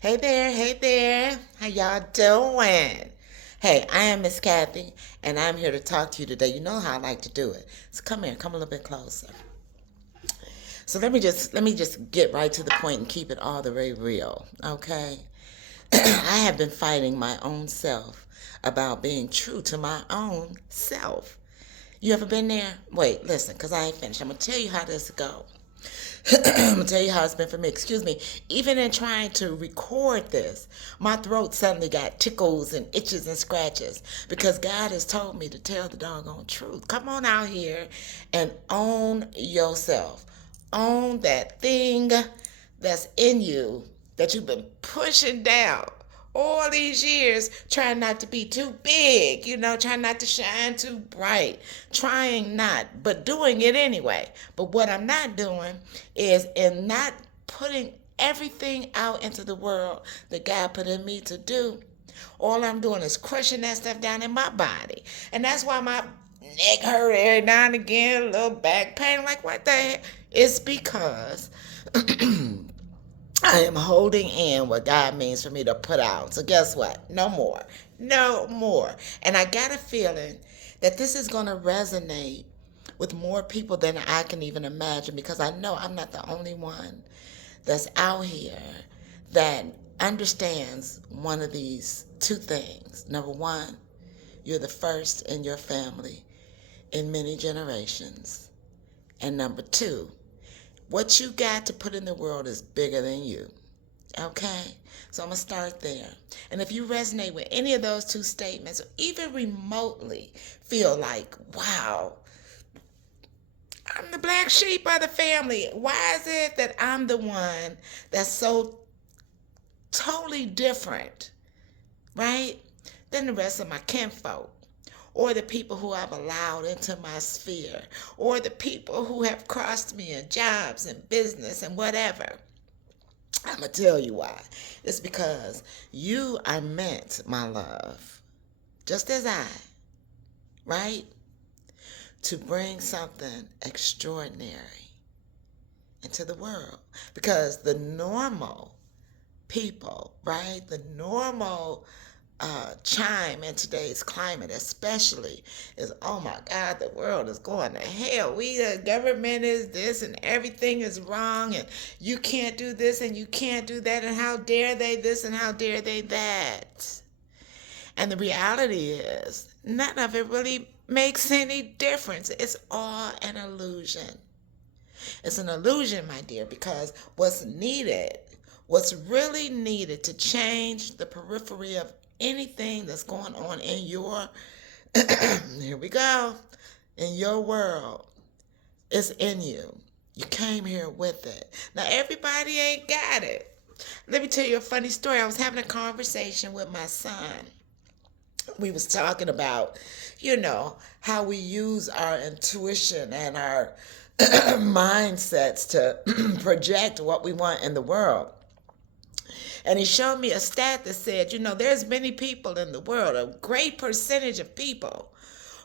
Hey there. How y'all doing? Hey, I am Miss Cathy, and I'm here to talk to you today. You know how I like to do it. So come here, come a little bit closer. So let me just get right to the point and keep it all the way real, okay? I have been fighting my own self about being true to my own self. You ever been there? Wait, listen, cause I ain't finished. I'm gonna tell you how this go. I'm gonna tell you how it's been for me. Excuse me. Even in trying to record this, my throat suddenly got tickles and itches and scratches because God has told me to tell the doggone truth. Come on out here and own yourself. Own that thing that's in you that you've been pushing down all these years, trying not to be too big, trying not to shine too bright, trying not, but doing it anyway. But what I'm not doing is in not putting everything out into the world that God put in me to do. All I'm doing is crushing that stuff down in my body. And that's why my neck hurt every now and again, a little back pain. Like, what the heck? It's because I am holding in what God means for me to put out. So guess what? No more. No more. And I got a feeling that this is going to resonate with more people than I can even imagine because I know I'm not the only one that's out here that understands one of these two things. Number one, you're the first in your family in many generations. And number two, what you got to put in the world is bigger than you. Okay? So I'm going to start there. And if you resonate with any of those two statements, or even remotely feel like, wow, I'm the black sheep of the family. Why is it that I'm the one that's so totally different, right, than the rest of my kinfolk? Or the people who I've allowed into my sphere, or the people who have crossed me in jobs and business and whatever. I'm going to tell you why. It's because you are meant, my love, just as I, right, to bring something extraordinary into the world. Because the normal people, right, the normal chime in today's climate, especially, is oh my God, the world is going to hell. The government is this and everything is wrong, and you can't do this and you can't do that, and how dare they this and how dare they that. And the reality is, none of it really makes any difference. It's all an illusion. It's an illusion, my dear, because what's really needed to change the periphery of anything that's going on in your, here we go, in your world, is in you. You came here with it. Now, everybody ain't got it. Let me tell you a funny story. I was having a conversation with my son. We was talking about, how we use our intuition and our mindsets to project what we want in the world. And he showed me a stat that said, there's many people in the world, a great percentage of people,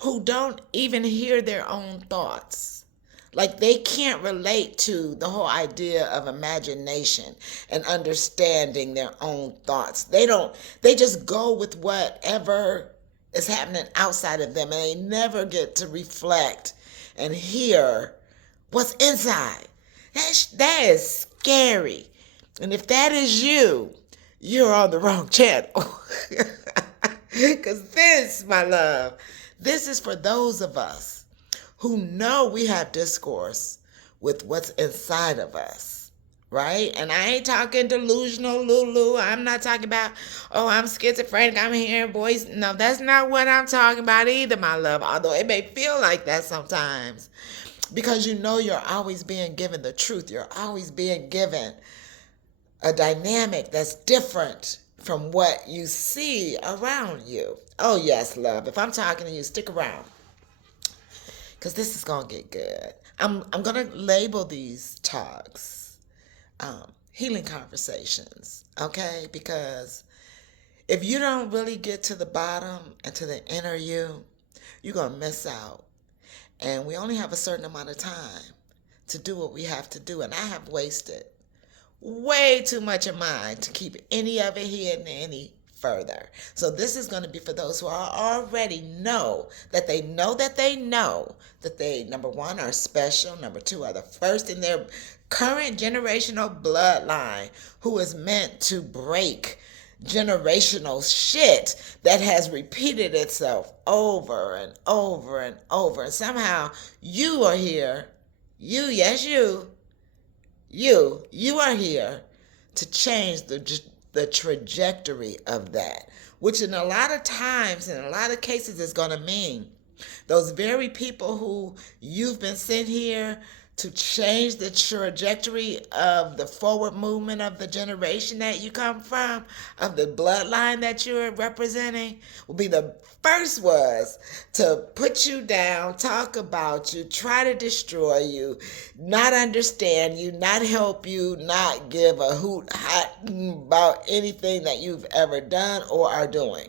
who don't even hear their own thoughts. Like they can't relate to the whole idea of imagination and understanding their own thoughts. They just go with whatever is happening outside of them, and they never get to reflect and hear what's inside. That is scary. And if that is you, you're on the wrong channel. Because this, my love, this is for those of us who know we have discourse with what's inside of us, right? And I ain't talking delusional Lulu. I'm not talking about, oh, I'm schizophrenic, I'm hearing voice. No, that's not what I'm talking about either, my love. Although it may feel like that sometimes. Because you're always being given the truth. You're always being given a dynamic that's different from what you see around you. Oh, yes, love. If I'm talking to you, stick around. Because this is going to get good. I'm going to label these talks healing conversations, okay? Because if you don't really get to the bottom and to the inner you, you're going to miss out. And we only have a certain amount of time to do what we have to do. And I have wasted way too much in mind to keep any of it hidden any further. So this is going to be for those who are already know that they know that they know that they, number one, are special, number two, are the first in their current generational bloodline who is meant to break generational shit that has repeated itself over and over and over. And somehow you are here. You, yes, you are here to change the trajectory of that, which in a lot of times, in a lot of cases, is going to mean those very people who you've been sent here to change the trajectory of the forward movement of the generation that you come from, of the bloodline that you're representing, will be the first ones to put you down, talk about you, try to destroy you, not understand you, not help you, not give a hoot about anything that you've ever done or are doing.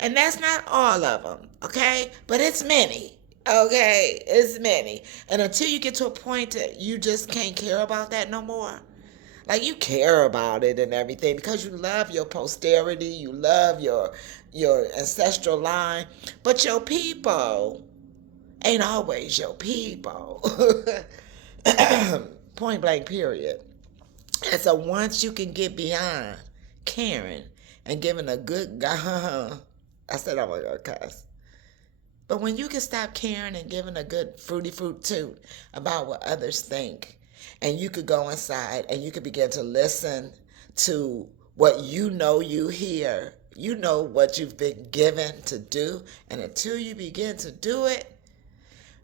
And that's not all of them, okay? But it's many. Okay, it's many. And until you get to a point that you just can't care about that no more. Like you care about it and everything because you love your posterity, you love your ancestral line, but your people ain't always your people. Point blank period. And so once you can get beyond caring and giving a good guy, I said I'm gonna cuss. But when you can stop caring and giving a good fruity fruit toot about what others think, and you could go inside and you could begin to listen to what you hear, you know what you've been given to do, and until you begin to do it,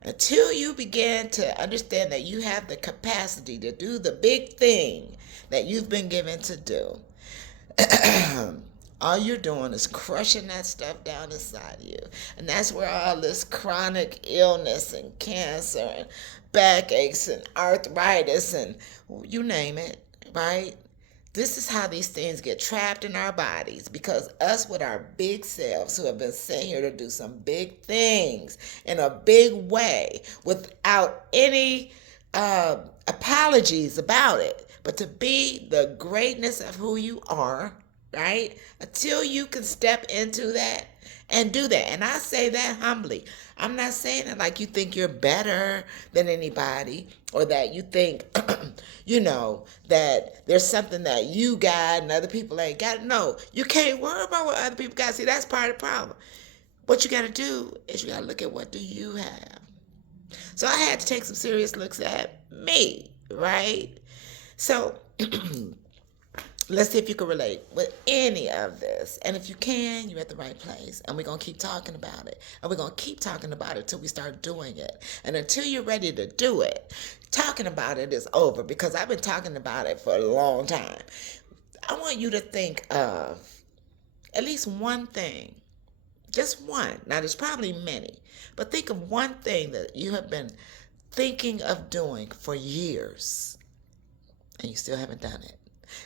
until you begin to understand that you have the capacity to do the big thing that you've been given to do, all you're doing is crushing that stuff down inside of you. And that's where all this chronic illness and cancer and backaches and arthritis and you name it, right? This is how these things get trapped in our bodies because us with our big selves who have been sent here to do some big things in a big way without any apologies about it, but to be the greatness of who you are, right? Until you can step into that and do that. And I say that humbly. I'm not saying it like you think you're better than anybody or that you think, that there's something that you got and other people ain't got. No, you can't worry about what other people got. See, that's part of the problem. What you got to do is you got to look at what do you have. So I had to take some serious looks at me, right? So let's see if you can relate with any of this. And if you can, you're at the right place. And we're going to keep talking about it. And we're going to keep talking about it until we start doing it. And until you're ready to do it, talking about it is over because I've been talking about it for a long time. I want you to think of at least one thing. Just one. Now, there's probably many. But think of one thing that you have been thinking of doing for years. And you still haven't done it.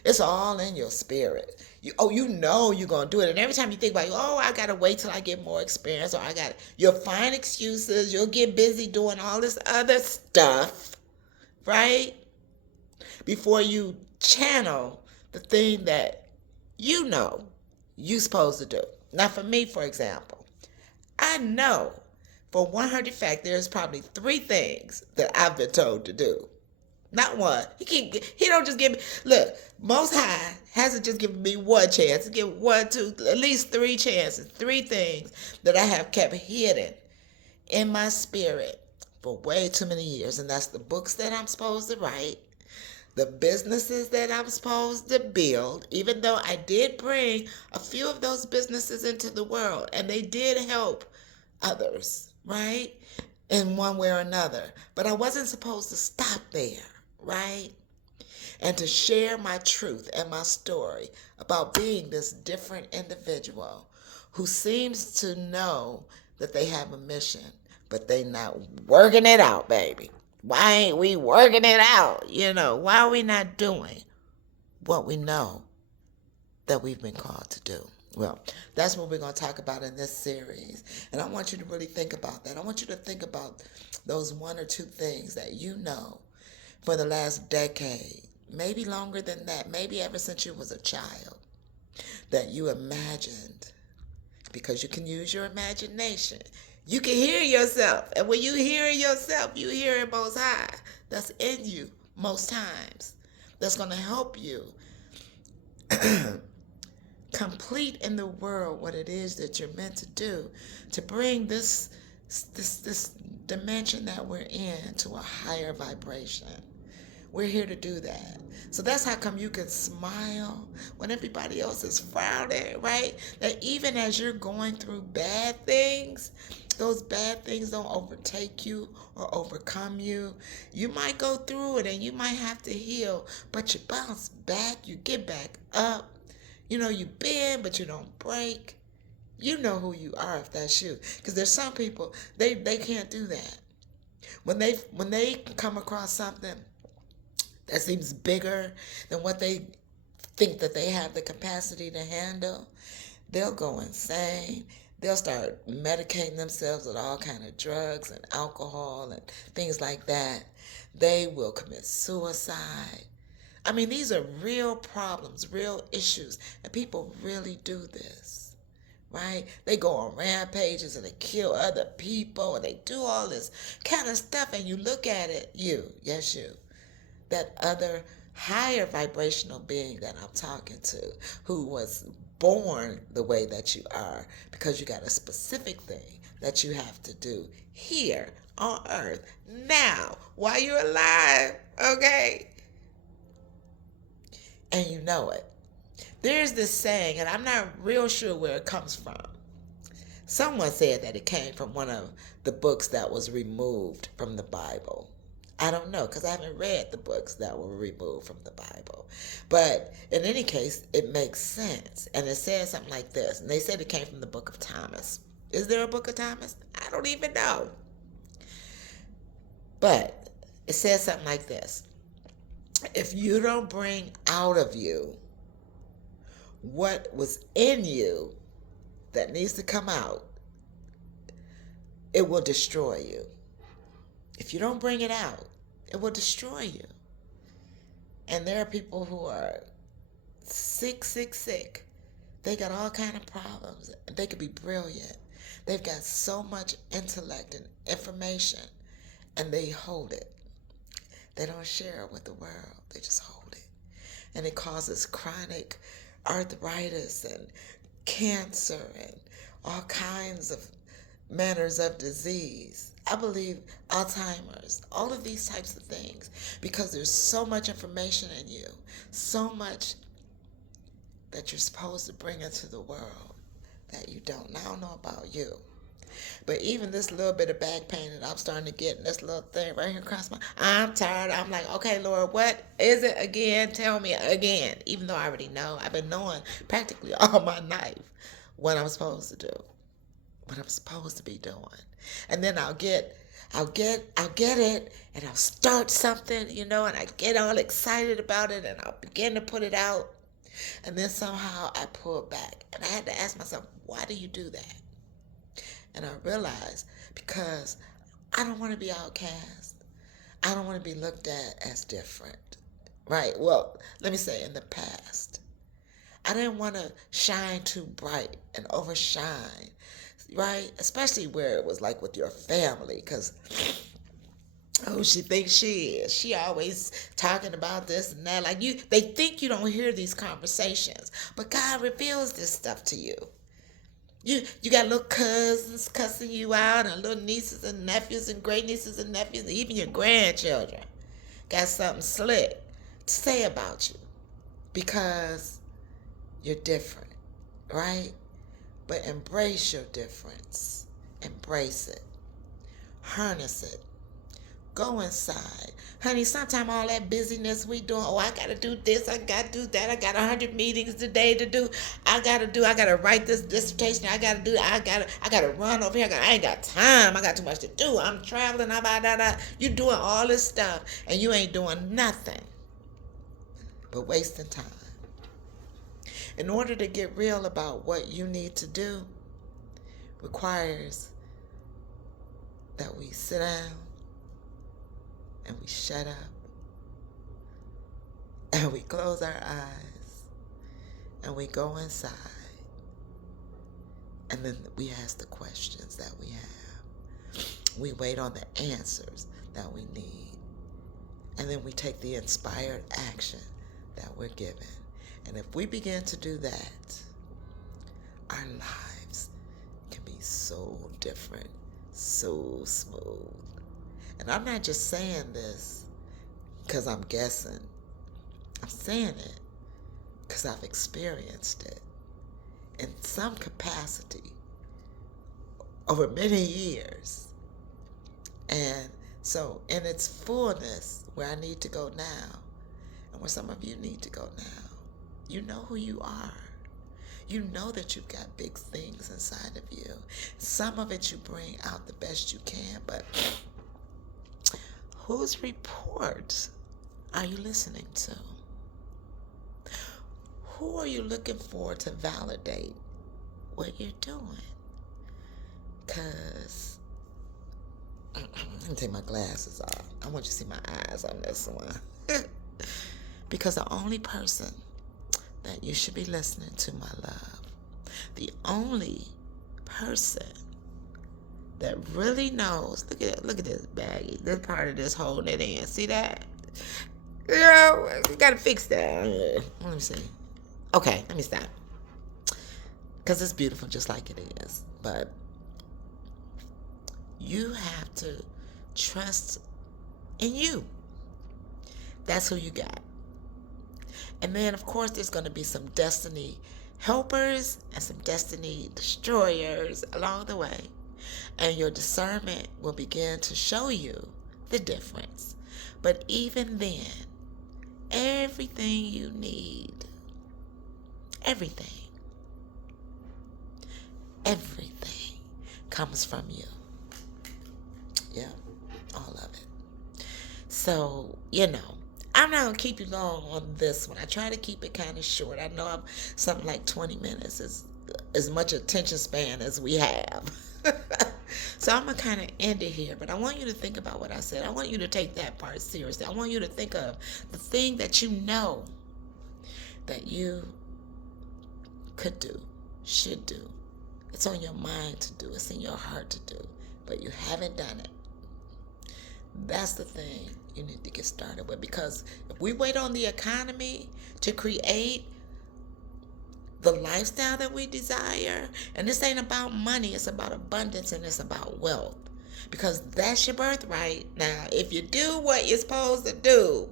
It's all in your spirit. You know you're going to do it. And every time you think about, I got to wait till I get more experience or you'll find excuses. You'll get busy doing all this other stuff, right? Before you channel the thing that you know you're supposed to do. Now, for me, for example, I know for 100 fact there's probably 3 things that I've been told to do. Not one. He don't just give me, look, Most High hasn't just given me one chance. He given 1, 2, at least 3 chances, 3 things that I have kept hidden in my spirit for way too many years. And that's the books that I'm supposed to write, the businesses that I'm supposed to build, even though I did bring a few of those businesses into the world and they did help others, right? In one way or another. But I wasn't supposed to stop there. Right? And to share my truth and my story about being this different individual who seems to know that they have a mission, but they not working it out, baby. Why ain't we working it out? Why are we not doing what we know that we've been called to do? Well, that's what we're going to talk about in this series. And I want you to really think about that. I want you to think about those 1 or 2 things that you know for the last decade, maybe longer than that, maybe ever since you was a child, that you imagined, because you can use your imagination. You can hear yourself. And when you hear yourself, you hear Most High. That's in you most times. That's going to help you complete in the world what it is that you're meant to do, to bring this dimension that we're in to a higher vibration. We're here to do that. So that's how come you can smile when everybody else is frowning, right? That even as you're going through bad things, those bad things don't overtake you or overcome you. You might go through it and you might have to heal, but you bounce back, you get back up. You know, you bend, but you don't break. You know who you are if that's you. Because there's some people, they can't do that. When they come across something that seems bigger than what they think that they have the capacity to handle, they'll go insane. They'll start medicating themselves with all kind of drugs and alcohol and things like that. They will commit suicide. I mean, these are real problems, real issues, and people really do this, right? They go on rampages and they kill other people and they do all this kind of stuff, and you look at it, you, that other higher vibrational being that I'm talking to, who was born the way that you are because you got a specific thing that you have to do here on earth now while you're alive, okay? And you know it. There's this saying, and I'm not real sure where it comes from. Someone said that it came from one of the books that was removed from the Bible. I don't know, because I haven't read the books that were removed from the Bible. But in any case, it makes sense. And it says something like this. And they said it came from the book of Thomas. Is there a book of Thomas? I don't even know. But it says something like this. If you don't bring out of you what was in you that needs to come out, it will destroy you. If you don't bring it out, it will destroy you. And there are people who are sick. They got all kind of problems. They could be brilliant. They've got so much intellect and information, and they hold it. They don't share it with the world. They just hold it. And it causes chronic arthritis and cancer and all kinds of manners of disease. I believe Alzheimer's, all of these types of things, because there's so much information in you, so much that you're supposed to bring into the world that you don't. Now, I don't know about you, but even this little bit of back pain that I'm starting to get, and this little thing right here across I'm tired. I'm like, okay, Lord, what is it again? Tell me again. Even though I already know, I've been knowing practically all my life what I'm supposed to do, what I'm supposed to be doing. And then I'll get it, and I'll start something, and I get all excited about it, and I'll begin to put it out, and then somehow I pull back. And I had to ask myself, why do you do that? And I realized, because I don't want to be outcast. I don't want to be looked at as different, right? Well, let me say, in the past, I didn't want to shine too bright and overshine, right? Especially where it was like with your family, because who she thinks she is. She always talking about this and that. Like they think you don't hear these conversations, but God reveals this stuff to you. You got little cousins cussing you out, and little nieces and nephews and great nieces and nephews, and even your grandchildren got something slick to say about you because you're different, right? But embrace your difference. Embrace it. Harness it. Go inside. Honey, sometimes all that busyness we doing, I got to do this, I got to do that, I got 100 meetings today to do, I got to write this dissertation, I got to run over here, I ain't got time, I got too much to do, I'm traveling, you doing all this stuff, and you ain't doing nothing but wasting time. In order to get real about what you need to do, requires that we sit down and we shut up and we close our eyes and we go inside, and then we ask the questions that we have. We wait on the answers that we need, and then we take the inspired action that we're given. And if we begin to do that, our lives can be so different, so smooth. And I'm not just saying this because I'm guessing. I'm saying it because I've experienced it in some capacity over many years. And so in its fullness, where I need to go now, and where some of you need to go now, you know who you are. You know that you've got big things inside of you. Some of it you bring out the best you can, but whose report are you listening to? Who are you looking for to validate what you're doing? Because, let me take my glasses off. I want you to see my eyes on this one. Because the only person that you should be listening to, my love, the only person that really knows, look at this baggie, this part of this holding it in. See that? You know, you gotta fix that. Let me see. Okay, let me stop. Because it's beautiful just like it is. But you have to trust in you. That's who you got. And then, of course, there's going to be some destiny helpers and some destiny destroyers along the way. And your discernment will begin to show you the difference. But even then, everything you need, everything comes from you. Yeah, all of it. So, I'm not going to keep you long on this one. I try to keep it kind of short. I know I'm something like 20 minutes is as much attention span as we have. So I'm going to kind of end it here. But I want you to think about what I said. I want you to take that part seriously. I want you to think of the thing that you know that you could do, should do. It's on your mind to do. It's in your heart to do. But you haven't done it. That's the thing you need to get started with. Because if we wait on the economy to create the lifestyle that we desire, and this ain't about money, it's about abundance and it's about wealth. Because that's your birthright. Now, if you do what you're supposed to do,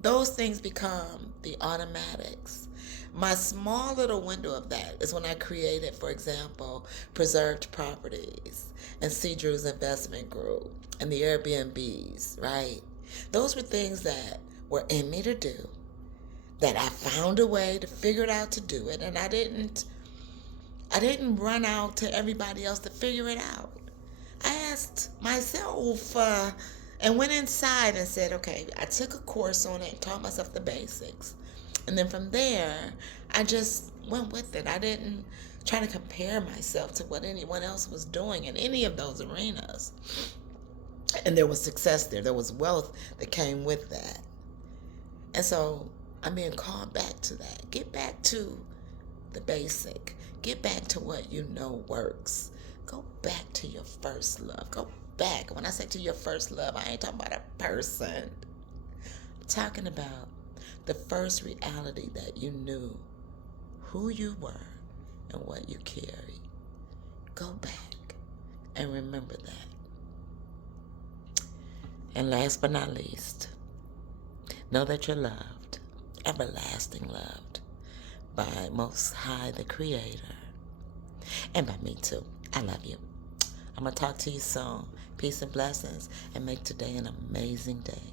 those things become the automatics. My small little window of that is when I created, for example, Preserved Properties and Cedrus Investment Group and the Airbnbs, right? Those were things that were in me to do, that I found a way to figure it out to do it, and I didn't run out to everybody else to figure it out. I asked myself and went inside and said, okay, I took a course on it and taught myself the basics. And then from there, I just went with it. I didn't try to compare myself to what anyone else was doing in any of those arenas. And there was success there. There was wealth that came with that. And so I'm being called back to that. Get back to the basic. Get back to what you know works. Go back to your first love. Go back. When I say to your first love, I ain't talking about a person. I'm talking about the first reality that you knew who you were and what you carried. Go back and remember that. And last but not least, know that you're loved, everlasting loved, by Most High the Creator, and by me too. I love you. I'm going to talk to you soon. Peace and blessings, and make today an amazing day.